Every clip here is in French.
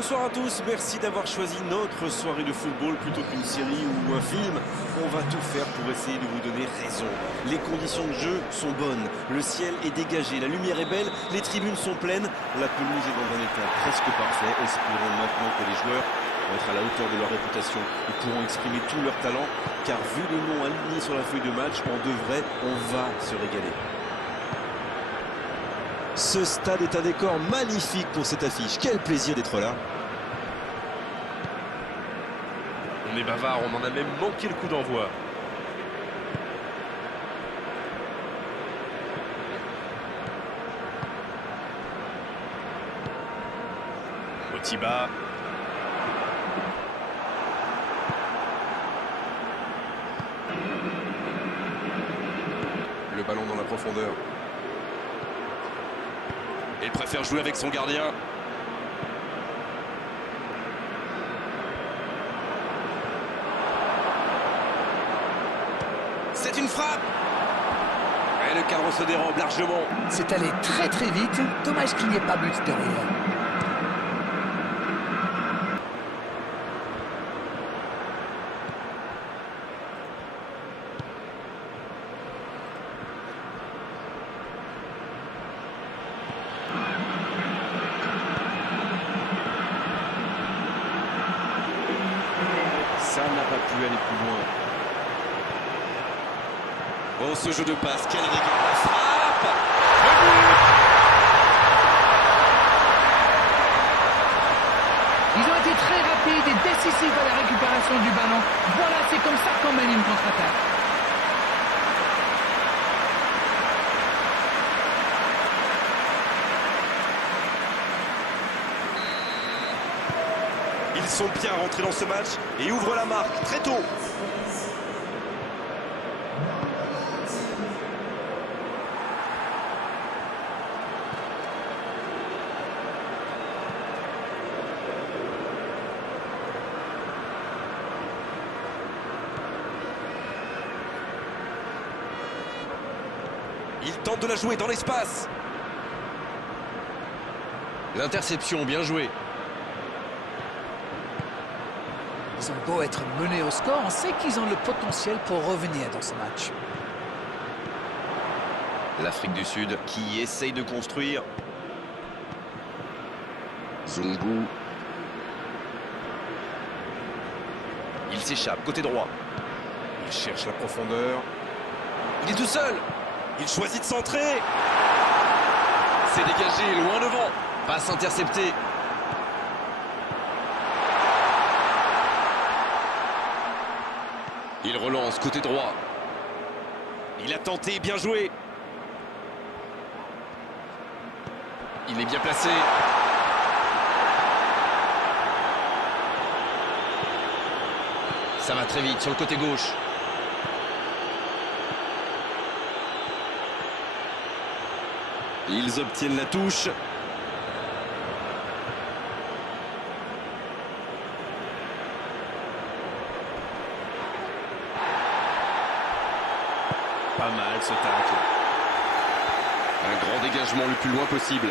Bonsoir à tous, merci d'avoir choisi notre soirée de football plutôt qu'une série ou un film. On va tout faire pour essayer de vous donner raison. Les conditions de jeu sont bonnes, le ciel est dégagé, la lumière est belle, les tribunes sont pleines, la pelouse est dans un état presque parfait. Espérons maintenant que les joueurs vont être à la hauteur de leur réputation et pourront exprimer tout leur talent, car vu les noms alignés sur la feuille de match, on va se régaler. Ce stade est un décor magnifique pour cette affiche. Quel plaisir d'être là. On est bavard, on en a même manqué le coup d'envoi. Motiba. Le ballon dans la profondeur. Il préfère jouer avec son gardien. C'est une frappe. Et le cadre se dérobe largement. C'est allé très très vite. Dommage qu'il n'y ait pas but derrière. Ça n'a pas pu aller plus loin. Oh, ce jeu de passe, quelle rigueur, la frappe. Le but. Ils ont été très rapides et décisifs à la récupération du ballon. Voilà, c'est comme ça qu'on mène une contre-attaque. Ils sont bien rentrés dans ce match et ouvrent la marque très tôt. Il tente de la jouer dans l'espace. L'interception, bien jouée. Ils ont beau être menés au score, on sait qu'ils ont le potentiel pour revenir dans ce match. L'Afrique du Sud qui essaye de construire. Zungu. Il s'échappe, côté droit. Il cherche la profondeur. Il est tout seul. Il choisit de centrer. C'est dégagé, loin devant. Passe interceptée. Il relance, côté droit. Il a tenté, bien joué. Il est bien placé. Ça va très vite sur le côté gauche. Ils obtiennent la touche. Pas mal ce tacle. Un grand dégagement le plus loin possible.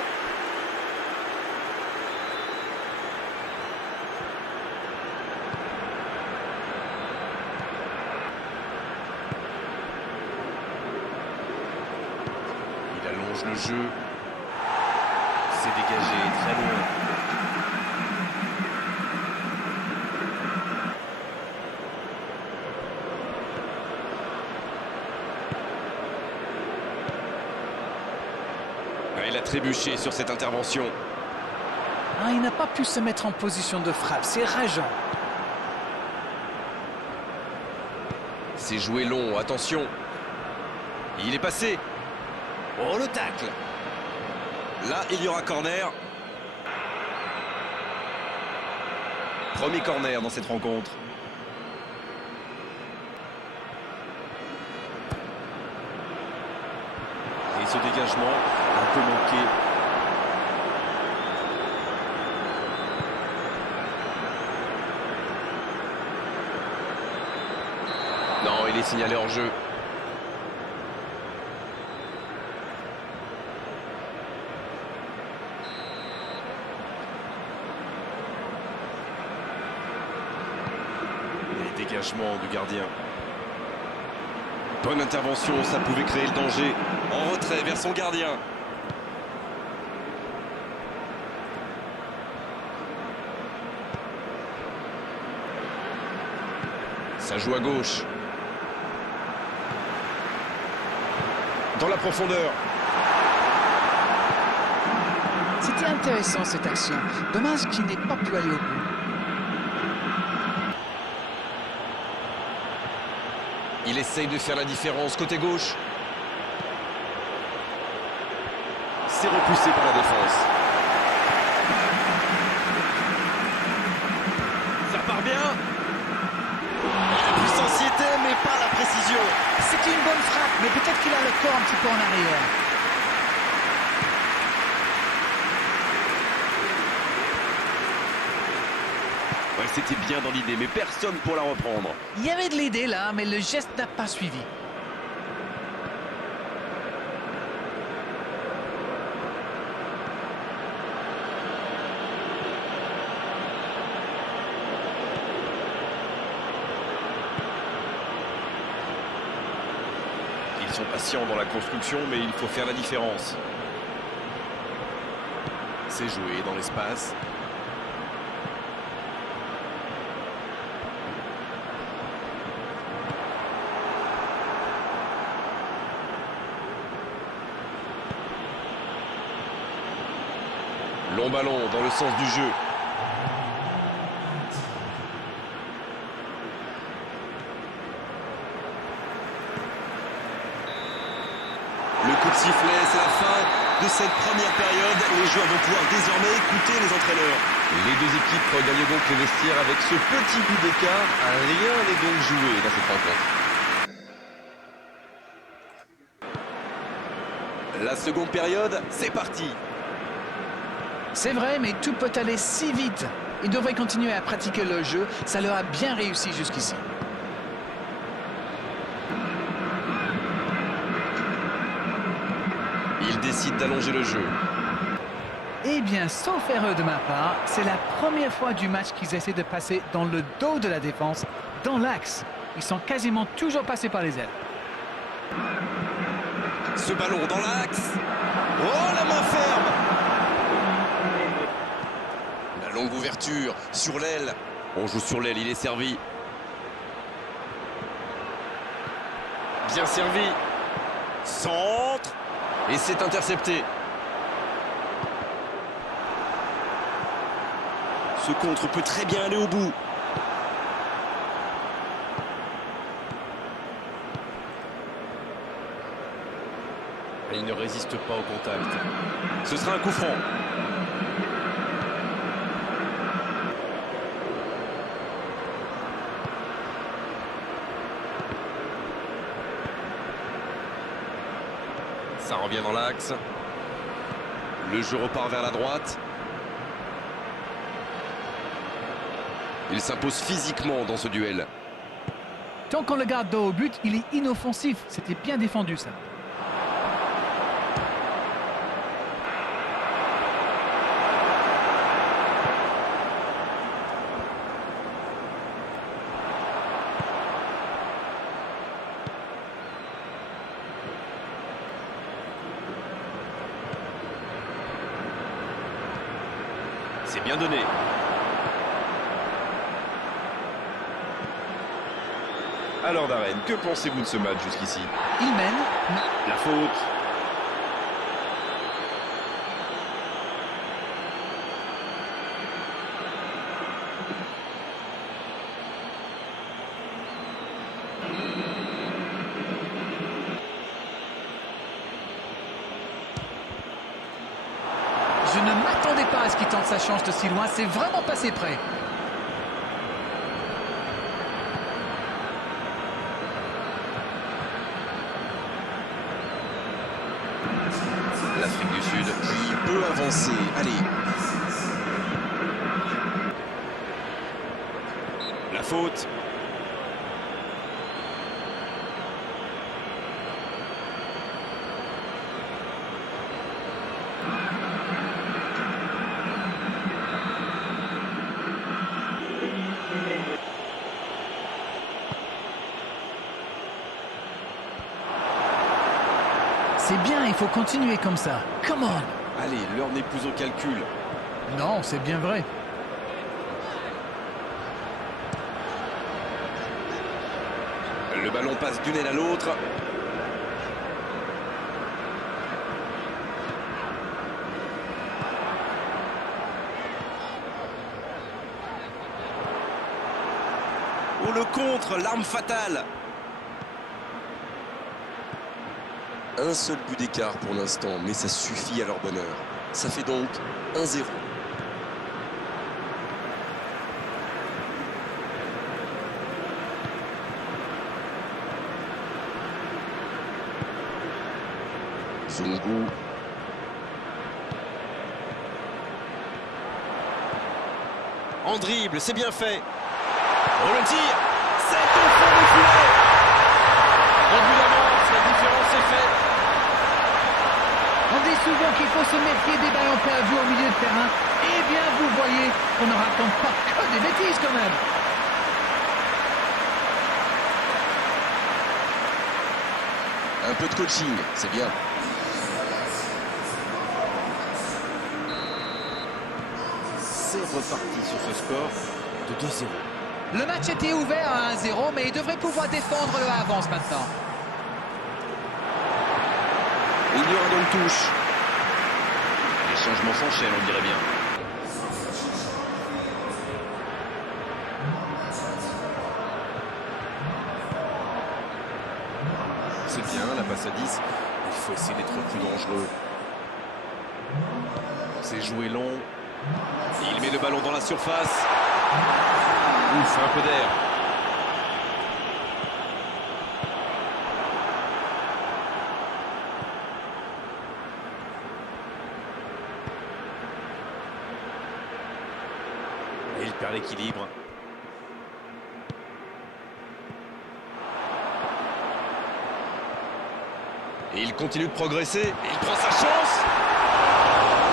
Il allonge le jeu. C'est dégagé très loin. Il a trébuché sur cette intervention. Ah, il n'a pas pu se mettre en position de frappe, c'est rageant. C'est joué long, attention. Il est passé. Oh, le tacle. Là, il y aura corner. Premier corner dans cette rencontre. Et ce dégagement, un peu manqué. Non, il est signalé hors jeu. Dégagement du gardien. Bonne intervention, ça pouvait créer le danger. En retrait vers son gardien. Ça joue à gauche. Dans la profondeur. C'était intéressant cette action. Dommage qu'il n'ait pas pu aller au bout. Il essaye de faire la différence côté gauche. C'est repoussé par la défense. Ça part bien. La puissance y était, mais pas la précision. C'était une bonne frappe, mais peut-être qu'il a le corps un petit peu en arrière. Ouais, c'était bien dans l'idée, mais personne pour la reprendre. Il y avait de l'idée là, mais le geste n'a pas suivi. Ils sont patients dans la construction, mais il faut faire la différence. C'est joué dans l'espace. Long ballon dans le sens du jeu. Le coup de sifflet, c'est la fin de cette première période. Les joueurs vont pouvoir désormais écouter les entraîneurs. Les deux équipes regagnent donc les vestiaires avec ce petit but d'écart. Rien n'est donc joué dans cette rencontre. La seconde période, c'est parti. C'est vrai, mais tout peut aller si vite. Ils devraient continuer à pratiquer le jeu. Ça leur a bien réussi jusqu'ici. Ils décident d'allonger le jeu. Eh bien, sauf erreur de ma part, c'est la première fois du match qu'ils essaient de passer dans le dos de la défense, dans l'axe. Ils sont quasiment toujours passés par les ailes. Ce ballon dans l'axe. Oh, la main ferme. La longue ouverture sur l'aile. On joue sur l'aile, il est servi. Bien servi. Centre. Et c'est intercepté. Ce contre peut très bien aller au bout. Et il ne résiste pas au contact. Ce sera un coup franc. Ça revient dans l'axe. Le jeu repart vers la droite. Il s'impose physiquement dans ce duel. Tant qu'on le garde dos au but, il est inoffensif. C'était bien défendu, ça. C'est bien donné. Alors Darren, que pensez-vous de ce match jusqu'ici? Il mène. La faute. Je ne m'attendais pas à ce qu'il tente sa chance de si loin. C'est vraiment passé près. L'Afrique du Sud qui peut avancer. Allez. La faute. C'est bien, il faut continuer comme ça. Come on. Allez, l'heure n'est plus au calcul. Non, c'est bien vrai. Le ballon passe d'une aile à l'autre. Oh, le contre, l'arme fatale. Un seul but d'écart pour l'instant, mais ça suffit à leur bonheur. Ça fait donc 1-0. Zungu. En dribble, c'est bien fait. Oh, le tir, c'est au fond du filet. Un but d'avance, la différence est faite. On dit souvent qu'il faut se méfier des ballons perdus au milieu de terrain. Eh bien, vous voyez qu'on ne raconte pas que des bêtises quand même. Un peu de coaching, c'est bien. C'est reparti sur ce score de 2-0. Le match était ouvert à 1-0, mais il devrait pouvoir défendre le avance maintenant. Il y aura donc touche. Les changements s'enchaînent, on dirait bien. C'est bien, la passe à 10. Il faut essayer d'être plus dangereux. C'est joué long. Il met le ballon dans la surface. Ouf, un peu d'air. Et il perd l'équilibre. Et il continue de progresser. Et il prend sa chance.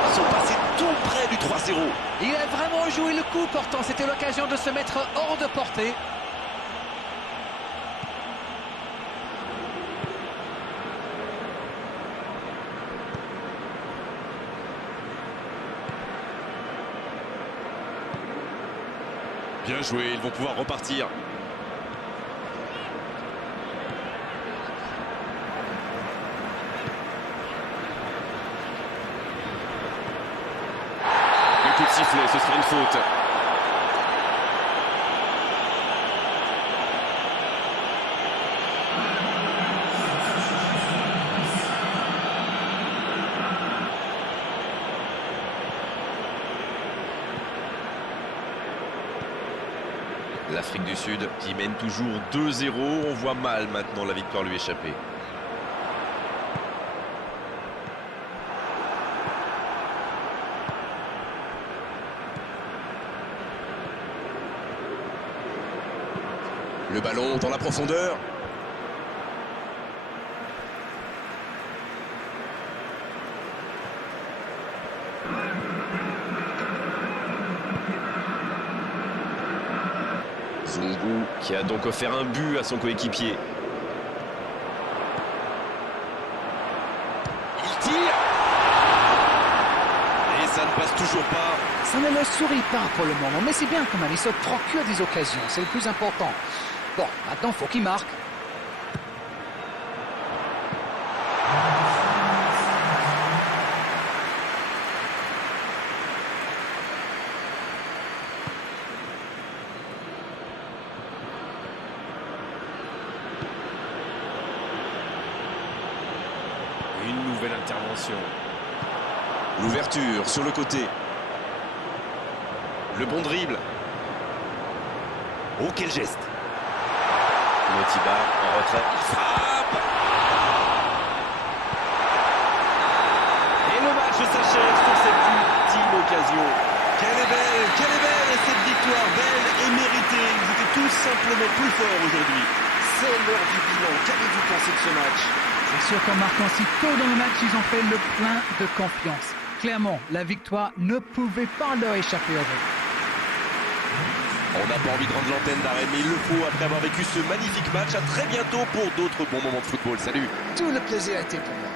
Ils sont passés tout près du 3-0. Il a vraiment joué le coup, pourtant c'était l'occasion de se mettre hors de portée. Bien joué, ils vont pouvoir repartir. Le coup de sifflet, ce sera une faute. L'Afrique du Sud qui mène toujours 2-0. On voit mal maintenant la victoire lui échapper. Le ballon dans la profondeur. Zungu qui a donc offert un but à son coéquipier. Il tire. Et ça ne passe toujours pas. Ça ne le sourit pas pour le moment, mais c'est bien quand même, il se procure des occasions, c'est le plus important. Bon, maintenant, faut qu'il marque. Une nouvelle intervention. L'ouverture sur le côté. Le bon dribble. Oh, quel geste. Motiba en retrait. Il frappe. Et le match s'achève sur cette ultime occasion. Quelle est belle cette victoire, belle et méritée. Ils étaient tout simplement plus forts aujourd'hui. C'est l'heure du bilan. Qu'avez-vous pensé de ce match? C'est sûr qu'en marquant si tôt dans le match, ils ont fait le plein de confiance. Clairement, la victoire ne pouvait pas leur échapper aujourd'hui. On n'a pas envie de rendre l'antenne d'arrêt, mais il le faut après avoir vécu ce magnifique match. À très bientôt pour d'autres bons moments de football. Salut! Tout le plaisir a été pour moi.